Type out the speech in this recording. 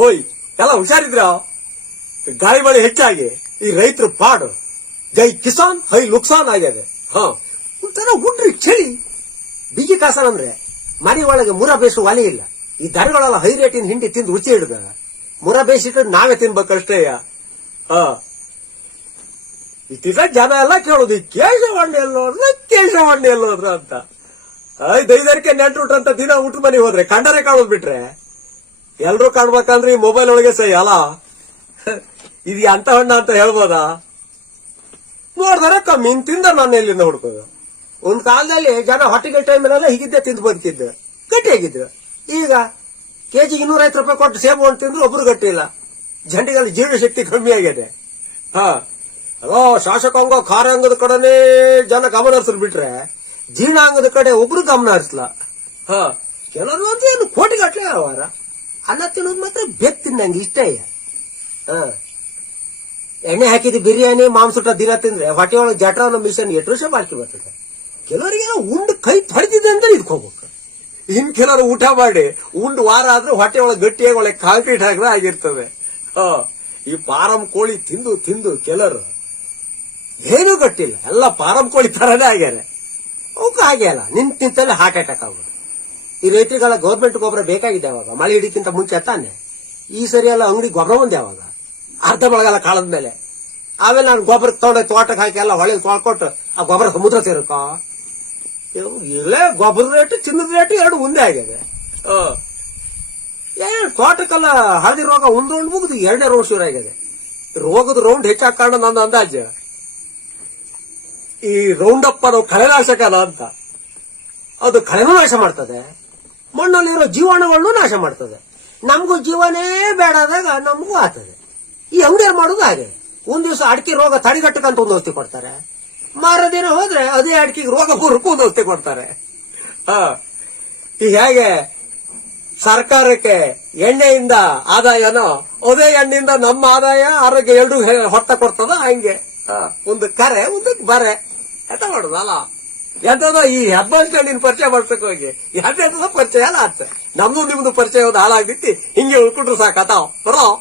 ಹೋಯ್ ಎಲ್ಲ ಹುಷಾರಿದ್ರ? ಗಾಳಿ ಮಳೆ ಹೆಚ್ಚಾಗಿ, ಈ ರೈತರು ಪಾಡು. ಜೈ ಕಿಸಾನ್, ಹೈ ನುಕ್ಸಾನ್ ಆಗ್ಯದೆ. ಹಾ. ಒಂಥರ ಹುಡ್ರಿ ಚಳಿ. ಬಿಗಿ ಕಾಸನ್ ಅಂದ್ರೆ, ಮನೆ ಒಳಗೆ ಮುರ ಬೇಸು ಒಲೆ ಇಲ್ಲ. ಈ ದರಗಳೆಲ್ಲ ಹೈ ರೇಟಿನ ಹಿಂಡಿ ತಿಂದು ರುಚಿ ಹಿಡ್ದ ಮುರ ಬೇಸಿಟ್ಟು ನಾವೇ ತಿನ್ಬೇಕಷ್ಟೇ. ಹಾ. ಜನ ಎಲ್ಲ ಕೇಳೋದು, ಈ ಕೇಶವಣ್ಣ ಎಲ್ಲೋದ್ರ ಕೇಶವಣ್ಣ ಎಲ್ಲೋದ್ರ ಅಂತ. ಐದೈದರಿಕೆ ನೆಂಟ್ರು ಅಂತ ದಿನ ಊಟ ಮನೆಗೆ ಹೋದ್ರೆ ಕಂಡರೆ ಕಾಳೋದ್ ಬಿಟ್ರೆ. ಎಲ್ರು ಕಾಣ್ಬೇಕಂದ್ರೆ ಈ ಮೊಬೈಲ್ ಒಳಗೆ ಸೈ ಅಲ್ಲ ಇದು ಅಂತ ಹಣ್ಣ ಅಂತ ಹೇಳ್ಬೋದಾ? ನೋಡ್ದಾರೆ ಕಮ್ಮಿ ತಿಂದ ನಾನು ಎಲ್ಲಿಂದ ಹುಡ್ಕೋದು ಒಂದ್ ಕಾಲದಲ್ಲಿ ಜನ ಹೊಟ್ಟೆಗೆ ಟೈಮಿನೆಲ್ಲ ಹೀಗಿದ್ದೆ ತಿಂದು ಬರ್ತಿದ್ದೆ ಗಟ್ಟಿಯಾಗಿದ್ರು ಈಗ ಕೆಜಿಗೆ ಇನ್ನೂರೈವತ್ತು ರೂಪಾಯಿ ಕೊಟ್ಟು ಸೇಬು ಹಣ್ಣು ತಿಂದ್ರು ಒಬ್ರು ಗಟ್ಟಿ ಇಲ್ಲ. ಜಂಟಿಗಲ್ಲಿ ಜೀರ್ಣ ಶಕ್ತಿ ಕಮ್ಮಿ ಆಗಿದೆ. ಹಾ. ಅಲೋ ಶಾಸಕಾಂಗ ಖಾರಾಂಗದ ಕಡೆನೇ ಜನ ಗಮನ ಹರಿಸ್ರು ಬಿಟ್ರೆ ಜೀರ್ಣಾಂಗದ ಕಡೆ ಒಬ್ರು ಗಮನ ಹರಿಸ್ಲ. ಹಾ. ಕೆಲವರು ಅಂದ್ರೆ ಏನು ಕೋಟಿ ವ್ಯವಹಾರ. ಅನ್ನ ತಿನ್ನೋದು ಮಾತ್ರ ಬೆತ್ ತಿನ್ನಂಗೆ ಇಷ್ಟ ಅಯ್ಯ ಎಣ್ಣೆ ಹಾಕಿದ ಬಿರಿಯಾನಿ ಮಾಂಸೂಟ ದಿನ ತಿಂದ್ರೆ ಹೊಟ್ಟೆ ಒಳಗೆ ಮಿಷನ್ ಎಷ್ಟು ವರ್ಷ ಬಾಳ್ಕಿ ಬರ್ತದೆ? ಕೆಲವರಿಗೆ ಉಂಡು ಕೈ ಪಡೆದಿದೆ ಅಂತ ಇದ್ಕೋಬೇಕು ಇನ್ ಕೆಲವರು ಊಟ ಮಾಡಿ ಉಂಡು ವಾರ ಆದ್ರೆ ಹೊಟ್ಟೆ ಒಳಗೆ ಗಟ್ಟಿಯಾಗಿ ಒಳಗೆ ಕಾಂಕ್ರೀಟ್ ಹಾಕಿದ್ರೆ ಆಗಿರ್ತದೆ. ಈ ಪಾರಂ ಕೋಳಿ ತಿಂದು ತಿಂದು ಕೆಲವರು ಏನೂ ಗಟ್ಟಿಲ್ಲ. ಎಲ್ಲ ಪಾರಂ ಕೋಳಿ ತರನೇ ಆಗ್ಯಾರ. ಅವಕ್ಕೆ ಹಾಗೆ ಅಲ್ಲ ನಿಂತ ನಿಂತಲ್ಲಿ ಹಾರ್ಟ್ ಅಟ್ಯಾಕ್ ಆಗ್ಬೋದು ಈ ರೈತರಿಗೆಲ್ಲ ಗೌರ್ಮೆಂಟ್ ಗೊಬ್ಬರ ಬೇಕಾಗಿದೆ ಅವಾಗ. ಮಳೆ ಹಿಡಿಕ್ಕಿಂತ ಮುಂಚೆ ತಾನೆ. ಈ ಸರಿ ಎಲ್ಲ ಅಂಗಡಿ ಗೊಬ್ಬರ ಬಂದೆ ಅವಾಗ. ಅರ್ಧ ಮಳೆಗಾಲ ಕಾಳದ ಮೇಲೆ. ಆಮೇಲೆ ನಾನು ಗೊಬ್ಬರ ತೊಗೊಂಡೆ ತೋಟಕ್ಕೆ ಹಾಕಿ ಎಲ್ಲ ಹೊಳೆ ತೊಳ್ಕೊಟ್ಟು ಆ ಗೊಬ್ಬರ ಸಮುದ್ರ ಸೇರಕ್ಕ ಇಲ್ಲೇ ಗೊಬ್ಬರ ರೇಟ್ ಚಿನ್ನದ ರೇಟ್ ಎರಡು ಒಂದೇ ಆಗಿದೆ ಏ ತೋಟಕ್ಕೆಲ್ಲ ಹಳದಿ ರೋಗ ಒಂದು ರೌಂಡ್ ಮುಗಿದು ಎರಡನೇ ರೌಂಡ್ ಶುರು ಆಗಿದೆ ರೋಗದ ರೌಂಡ್ ಹೆಚ್ಚಾಗ ಕಾರಣ ನನ್ನ ಅಂದಾಜು. ಈ ರೌಂಡ್ ಅಪ್ ನಾವು ಕಳೆನಾಶಕ ಅಂತ. ಅದು ಕಳೆನೂ ನಾಶ ಮಾಡ್ತದೆ. ಮಣ್ಣಲ್ಲಿರೋ ಜೀವಾಣುಗಳನ್ನು ನಾಶ ಮಾಡ್ತದೆ. ನಮಗೂ ಜೀವನೇ ಬೇಡದಾಗ ನಮಗೂ ಆಗ್ತದೆ. ಈ ಅಂಗಡಿಯಲ್ಲಿ ಮಾಡೋದು ಹಾಗೆ. ಒಂದ್ ದಿವಸ ಅಡಿಕೆ ರೋಗ ತಡೆಗಟ್ಟಕಂತ ಒಂದು ಔಷಧಿ ಕೊಡ್ತಾರೆ. ಮಾರ ದಿನ ಹೋದ್ರೆ ಅದೇ ಅಡಿಕೆಗೆ ರೋಗ ಕುರುಕು ಒಂದು ಔಷಧಿ ಕೊಡ್ತಾರೆ. ಈಗ ಹೇಗೆ ಸರ್ಕಾರಕ್ಕೆ ಎಣ್ಣೆಯಿಂದ ಆದಾಯನೋ, ಅದೇ ಎಣ್ಣೆಯಿಂದ ನಮ್ಮ ಆದಾಯ ಆರೋಗ್ಯ ಎರಡು ಹೊತ್ತ ಕೊಡ್ತದ ಹಂಗೆ. ಒಂದು ಕರೆ, ಒಂದು ಬರೆ. ಎಂತ ಮಾಡುದಲ್ಲ ಎಂತದೋ ಈ ಹೆಬ್ಬಲ್ ನೀನ್ ಪರಿಚಯ ಮಾಡ್ಸಕ್ ಹೋಗಿ. ಎಂತೆಂತದೋ ಪರಿಚಯ ಎಲ್ಲ ಆತ ನಮ್ದು ನಿಮ್ದು ಪರಿಚಯ ಒಂದು ಹಾಳಾಗ್ಬಿಟ್ಟು ಹಿಂಗೆ ಉಳ್ಕೊಂಡ್ರು ಸಾಕಾತಾವ್ ಬರೋ.